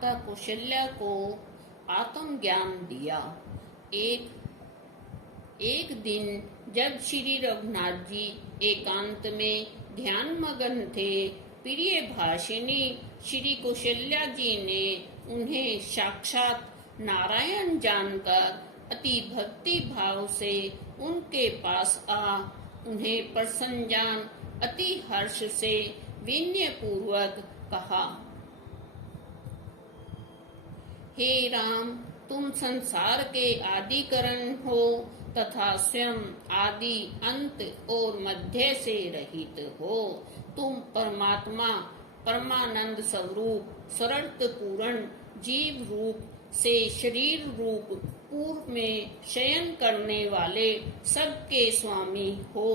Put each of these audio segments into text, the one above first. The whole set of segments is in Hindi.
माता कौशल्या को आत्मज्ञान दिया। एक दिन जब श्री रघुनाथ जी एकांत में ध्यान मगन थे, प्रिय भाषिनी श्री कौशल्या जी ने उन्हें साक्षात नारायण जानकर अति भक्ति भाव से उनके पास आ उन्हें प्रसन्न जान अति हर्ष से विनय पूर्वक कहा, हे राम, तुम संसार के आदि कारण हो तथा स्वयं आदि अंत और मध्य से रहित हो। तुम परमात्मा परमानंद स्वरूप सरर्थ पूर्ण जीव रूप से शरीर रूप पूर्व में शयन करने वाले सबके स्वामी हो।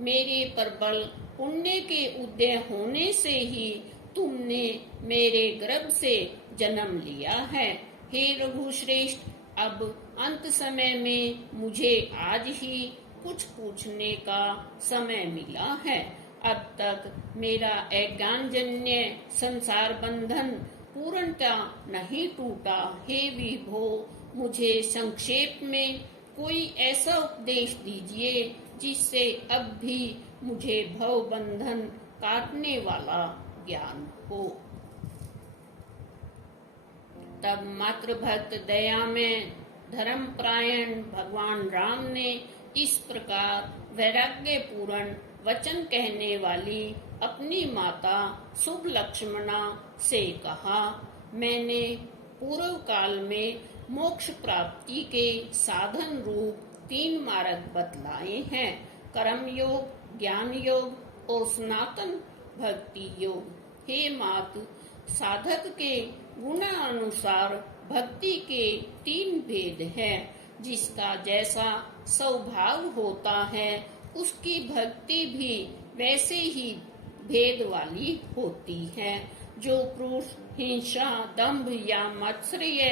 मेरे प्रबल पुण्य के उदय होने से ही तुमने मेरे गर्भ से जन्म लिया है। हे रघुश्रेष्ठ, अब अंत समय में मुझे आज ही कुछ पूछने का समय मिला है। अब तक मेरा अज्ञानजन्य संसार बंधन पूर्णता नहीं टूटा। हे विभो, मुझे संक्षेप में कोई ऐसा उपदेश दीजिए जिससे अब भी मुझे भव बंधन काटने वाला ज्ञान हो। तब मात्र भक्त दया में धर्मपरायण भगवान राम ने इस प्रकार वैराग्य पूर्ण वचन कहने वाली अपनी माता शुभ लक्ष्मणा से कहा, मैंने पूर्व काल में मोक्ष प्राप्ति के साधन रूप 3 मार्ग बतलाए हैं, कर्म योग, ज्ञान योग और सनातन भक्ति योग। हे मात, साधक के गुणानुसार भक्ति के 3 भेद हैं। जिसका जैसा स्वभाव होता है उसकी भक्ति भी वैसे ही भेद वाली होती है। जो पुरुष हिंसा, दंभ या मत्सर्य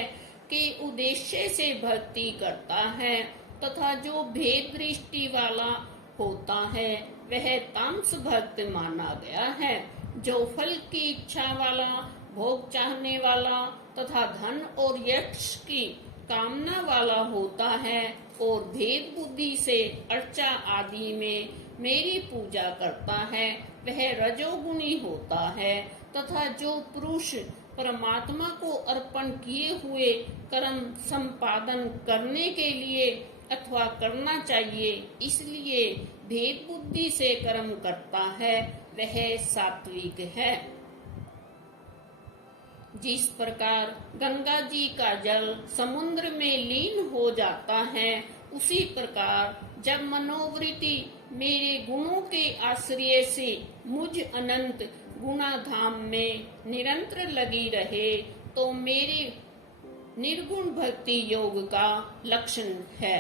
के उद्देश्य से भक्ति करता है तथा जो भेद दृष्टि वाला होता है वह तामस भक्त माना गया है। जो फल की इच्छा वाला, भोग चाहने वाला तथा धन और यश की कामना वाला होता है और भेद बुद्धि से अर्चा आदि में मेरी पूजा करता है वह रजोगुणी होता है। तथा जो पुरुष परमात्मा को अर्पण किए हुए कर्म संपादन करने के लिए अथवा करना चाहिए इसलिए भेद बुद्धि से कर्म करता है वह सात्विक है। जिस प्रकार गंगा जी का जल समुद्र में लीन हो जाता है उसी प्रकार जब मनोवृत्ति मेरे गुणों के आश्रय से मुझ अनंत गुणाधाम में निरंतर लगी रहे तो मेरे निर्गुण भक्ति योग का लक्षण है।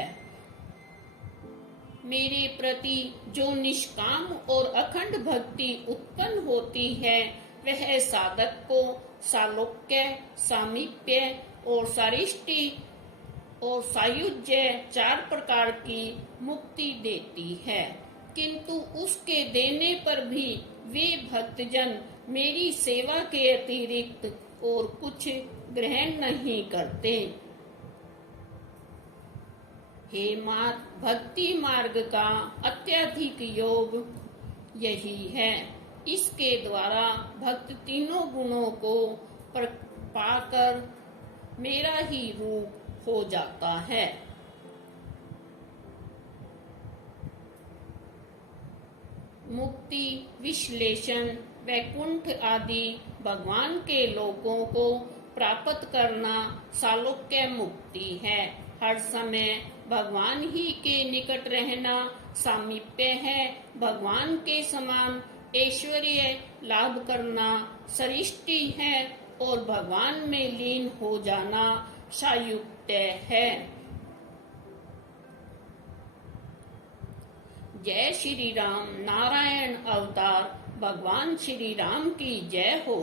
मेरे प्रति जो निष्काम और अखंड भक्ति उत्पन्न होती है वह साधक को सालोक्य, सामीप्य और सारिष्टि और सायुज्य 4 प्रकार की मुक्ति देती है। किंतु उसके देने पर भी वे भक्तजन मेरी सेवा के अतिरिक्त और कुछ ग्रहण नहीं करते। हे मात, भक्ति मार्ग का अत्यधिक योग यही है। इसके द्वारा भक्त तीनों गुणों को पाकर मेरा ही रूप हो जाता है। मुक्ति, विश्लेषण, वैकुंठ आदि भगवान के लोकों को प्राप्त करना सालोक्य मुक्ति है। हर समय भगवान ही के निकट रहना सामीप्य है। भगवान के समान ऐश्वर्य लाभ करना सरिष्टि है और भगवान में लीन हो जाना सायुक्त्य है। जय श्री राम। नारायण अवतार भगवान श्री राम की जय हो।